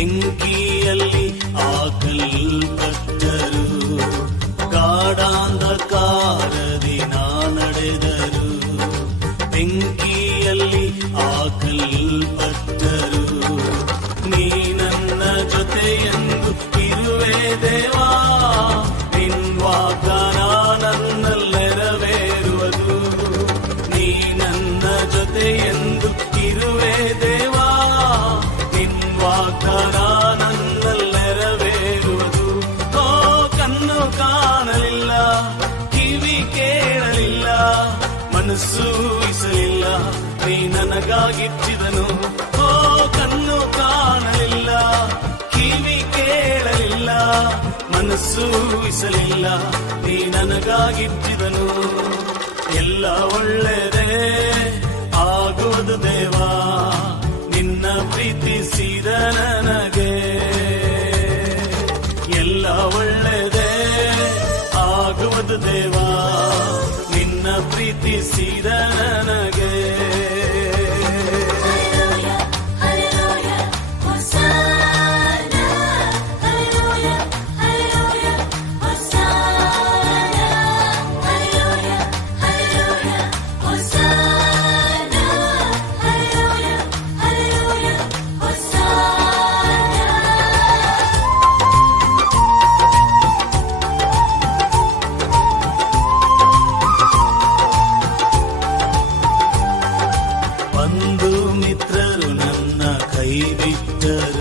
ಬೆಂಕಿಯಲ್ಲಿ ಆಕಲ್ಪಟ್ಟರು. ಕಾಡಾಂಧಕಾರದಿ ನಡೆದರು. ಬೆಂಕಿಯಲ್ಲಿ ಆಕಲ್ಪಟ್ಟರು. ನೀ ನನ್ನ ಜೊತೆಯಂದು ಇರುವೆ ದೇವ. ಮನಸ್ಸು ಇಸಲಿಲ್ಲ ನೀ ನನಗಾಗಿಚ್ಚಿದನು. ಓ ಕಣ್ಣು ಕಾಣಲಿಲ್ಲ, ಕಿವಿ ಕೇಳಲಿಲ್ಲ, ಮನಸ್ಸು ಇಸಲಿಲ್ಲ ನೀ ನನಗಾಗಿಚ್ಚಿದನು. ಎಲ್ಲ ಒಳ್ಳೆದೇ ಆಗುವುದು ದೇವಾ, ನಿನ್ನ ಪ್ರೀತಿಸಿದ ನನಗೆ. ಎಲ್ಲ ಒಳ್ಳೆದೇ ಆಗುವುದು ದೇವಾ. ಪ್ರೀತಿಸಿದ ನನಗೆ ಬಂಧು ಮಿತ್ರರು ನನ್ನ ಕೈ ಬಿಟ್ಟರು